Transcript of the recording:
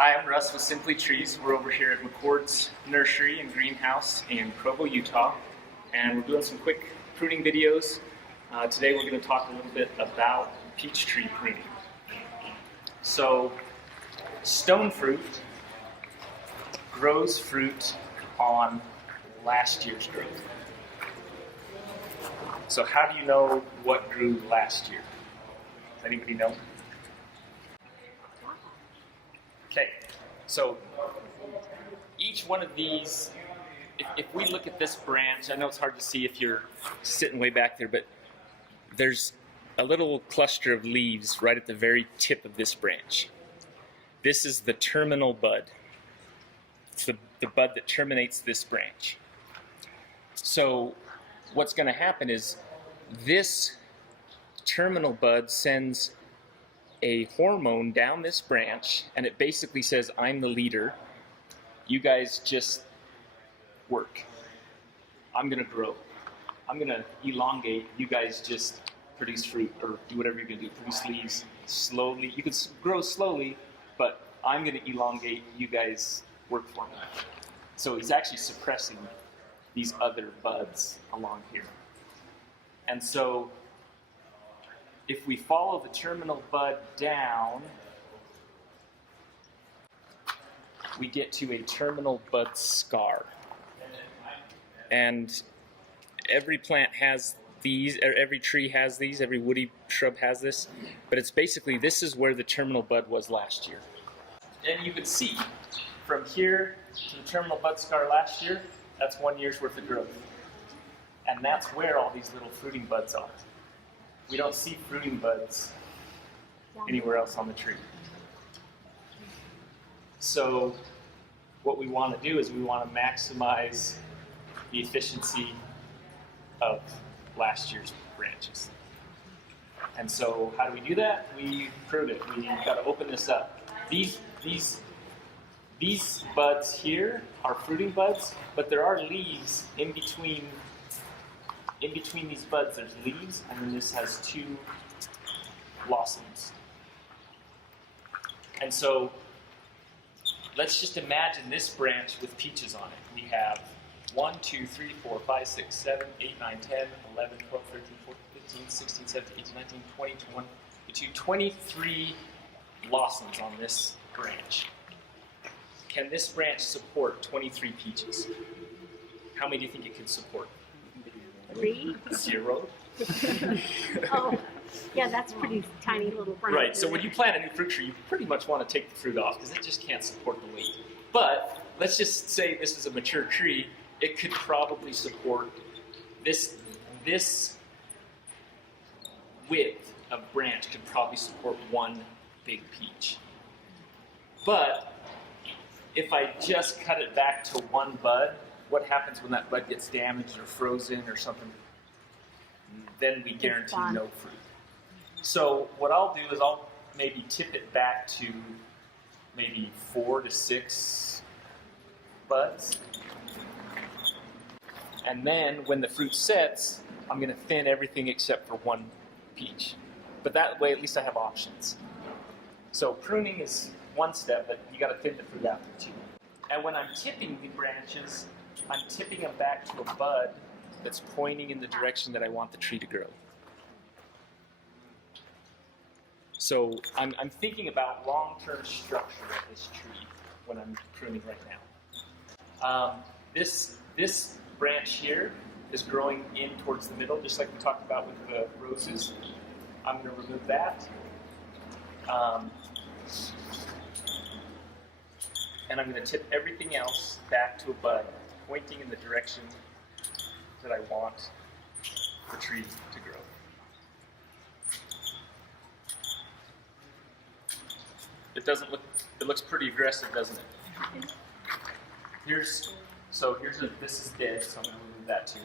Hi, I'm Russ with Simply Trees. We're over here at McCord's Nursery and Greenhouse in Provo, Utah, and we're doing some quick pruning videos. Today we're going to talk a little bit about peach tree pruning. So, stone fruit grows fruit on last year's growth. So how do you know what grew last year? Does anybody know? Okay, so each one of these, if we look at this branch, I know it's hard to see if you're sitting way back there, but there's a little cluster of leaves right at the very tip of this branch. This is the terminal bud. It's the bud that terminates this branch. So what's going to happen is this terminal bud sends a hormone down this branch, and it basically says, I'm the leader. You guys just work. I'm going to grow. I'm going to elongate. You guys just produce fruit or do whatever you're going to do. Produce leaves slowly. You can grow slowly, but I'm going to elongate. You guys work for me. So he's actually suppressing these other buds along here. And so if we follow the terminal bud down, we get to a terminal bud scar. And every plant has these, or every tree has these, every woody shrub has this, but it's basically, this is where the terminal bud was last year. And you can see from here to the terminal bud scar last year, that's 1 year's worth of growth. And that's where all these little fruiting buds are. We don't see fruiting buds anywhere else on the tree. So what we want to do is we want to maximize the efficiency of last year's branches. And so how do we do that? We prune it. We got to open this up. These buds here are fruiting buds, but there are leaves in between these buds. There's leaves, and then this has two blossoms. And so let's just imagine this branch with peaches on it. We have 1, 2, 3, 4, 5, 6, 7, 8, 9, 10, 11, 12, 13, 14, 15, 16, 17, 18, 19, 20, 21, 23 blossoms on this branch. Can this branch support 23 peaches? How many do you think it could support? 3? 0. Oh, yeah, that's pretty tiny little branch. Right, so when you plant a new fruit tree, you pretty much want to take the fruit off because it just can't support the weight. But let's just say this is a mature tree, it could probably support this width of branch could probably support one big peach. But if I just cut it back to one bud, what happens when that bud gets damaged or frozen or something? Then we guarantee no fruit. So what I'll do is I'll maybe tip it back to maybe 4 to 6 buds. And then when the fruit sets, I'm going to thin everything except for one peach. But that way at least I have options. So pruning is one step, but you got to thin the fruit after too. And when I'm tipping the branches, I'm tipping them back to a bud that's pointing in the direction that I want the tree to grow. So I'm thinking about long-term structure of this tree when I'm pruning right now. This branch here is growing in towards the middle, just like we talked about with the roses. I'm going to remove that. And I'm going to tip everything else back to a bud, pointing in the direction that I want the tree to grow. It looks pretty aggressive, doesn't it? This is dead, so I'm going to remove that too.